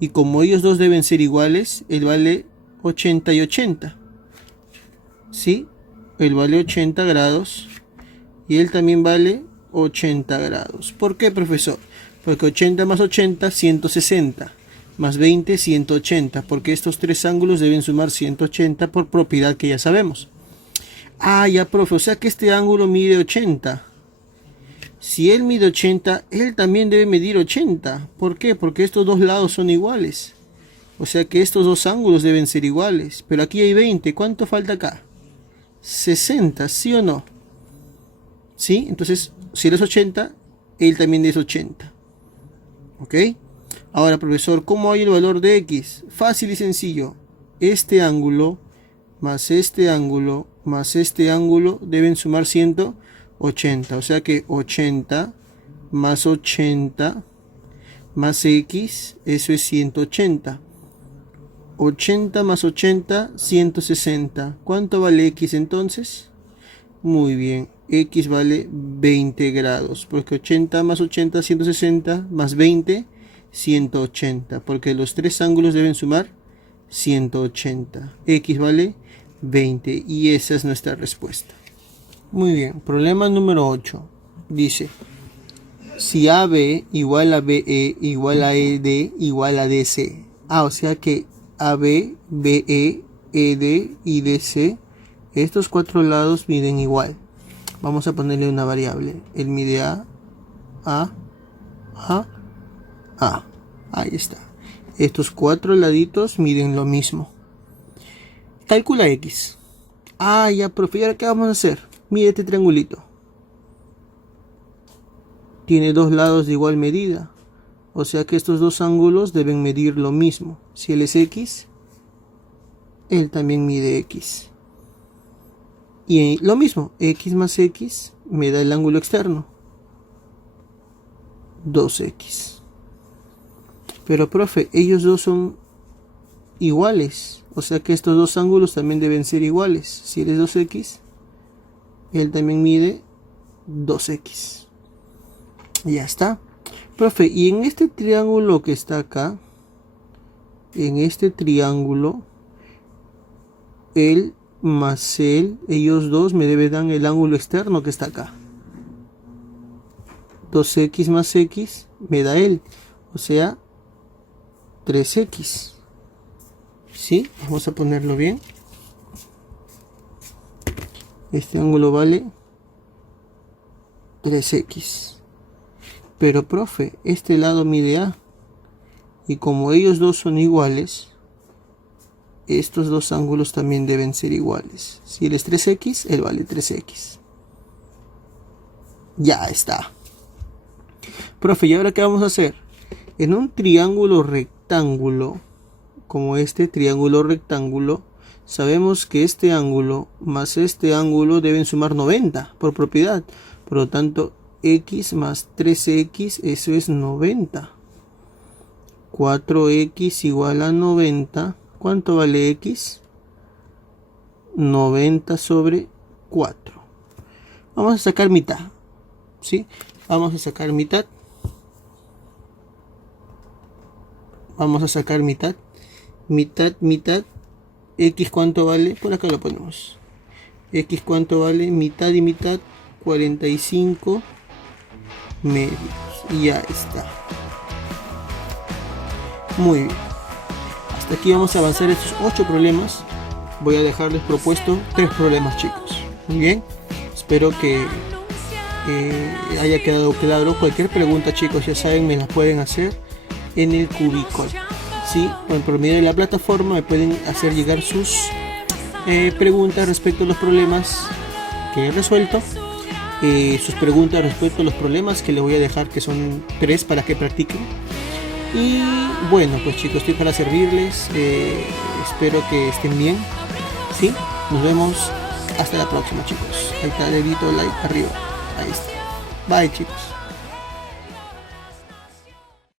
Y como ellos dos deben ser iguales, él vale 80 y 80. ¿Sí? Él vale 80 grados y él también vale 80 grados. ¿Por qué, profesor? Porque 80 más 80, 160. Más 20, 180. Porque estos tres ángulos deben sumar 180 por propiedad que ya sabemos. Ya, profe. O sea que este ángulo mide 80. Si él mide 80, él también debe medir 80. ¿Por qué? Porque estos dos lados son iguales. O sea que estos dos ángulos deben ser iguales. Pero aquí hay 20. ¿Cuánto falta acá? 60, ¿sí o no? ¿Sí? Entonces, si él es 80, él también es 80. ¿Ok? Ahora, profesor, ¿cómo hay el valor de X? Fácil y sencillo. Este ángulo más este ángulo deben sumar 180. O sea que 80 más 80 más x, eso es 180. 80 más 80, 160. ¿Cuánto vale x entonces? Muy bien, x vale 20 grados, porque 80 más 80, 160, más 20, 180, porque los tres ángulos deben sumar 180. X vale 20 y esa es nuestra respuesta. Muy bien, problema número 8. Dice, si AB igual a BE igual a ED igual a DC. O sea que AB, BE, ED y DC, estos cuatro lados miden igual. Vamos a ponerle una variable. Él mide A. Ahí está. Estos cuatro laditos miden lo mismo. Calcula X. Ya, profe, ¿y ahora qué vamos a hacer? Mide este triangulito. Tiene dos lados de igual medida. O sea que estos dos ángulos deben medir lo mismo. Si él es X, él también mide X. Y lo mismo, X más X me da el ángulo externo. 2X. Pero profe, ellos dos son iguales. O sea que estos dos ángulos también deben ser iguales. Si él es 2X, él también mide 2X. Ya está. Profe, y en este triángulo que está acá, en este triángulo, él más él, ellos dos me dan el ángulo externo que está acá. 2x más x me da él, o sea, 3x. ¿Sí? Vamos a ponerlo bien. Este ángulo vale 3x. Pero profe, este lado mide A. Y como ellos dos son iguales, estos dos ángulos también deben ser iguales. Si él es 3x, él vale 3x. Ya está. Profe, ¿y ahora qué vamos a hacer? En un triángulo rectángulo, como este triángulo rectángulo, sabemos que este ángulo más este ángulo deben sumar 90 por propiedad. Por lo tanto, x más 3x, eso es 90. 4x igual a 90. ¿Cuánto vale x? 90 sobre 4. Vamos a sacar mitad. ¿Sí? Vamos a sacar mitad. Vamos a sacar mitad. Mitad. X ¿cuánto vale? Por acá lo ponemos. X ¿cuánto vale? Mitad y mitad. 45 medios. Y ya está. Muy bien. Hasta aquí vamos a avanzar estos 8 problemas. Voy a dejarles propuesto 3 problemas, chicos. Muy bien. Espero que haya quedado claro. Cualquier pregunta, chicos, ya saben, me las pueden hacer en el cubículo. ¿Sí? Por medio de la plataforma me pueden hacer llegar sus preguntas respecto a los problemas que he resuelto. Sus preguntas respecto a los problemas que les voy a dejar, que son 3 para que practiquen. Y bueno, pues chicos, estoy para servirles. Espero que estén bien. ¿Sí? Nos vemos hasta la próxima, chicos. Ahí está, dedito like arriba. Ahí está. Bye, chicos.